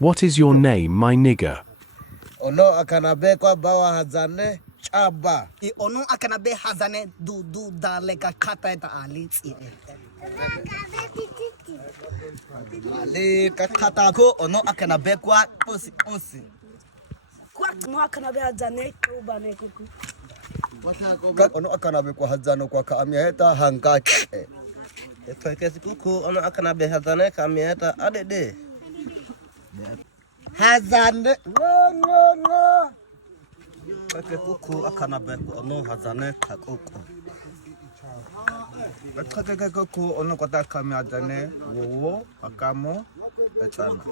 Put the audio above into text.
What is your name, my nigger? Ono akanabe kwa bawa Hadzane chaba. Ono akanabe Hadzane du dale ka kata eta alitsi. Ale ka kata ko ono akanabe kwa osi. Kwa ono akanabe Hadzane kubane kuku. Ono akanabe kwa Hadzane kwa kaamia heta hankake. Etwekesi kuku ono akanabe Hadzane kaamia heta adede. Hadzane no. Kake kuku akanabe ono Hadzane kakuku. Kake kuku ono kota kaamia Hadzane wo akamo etana.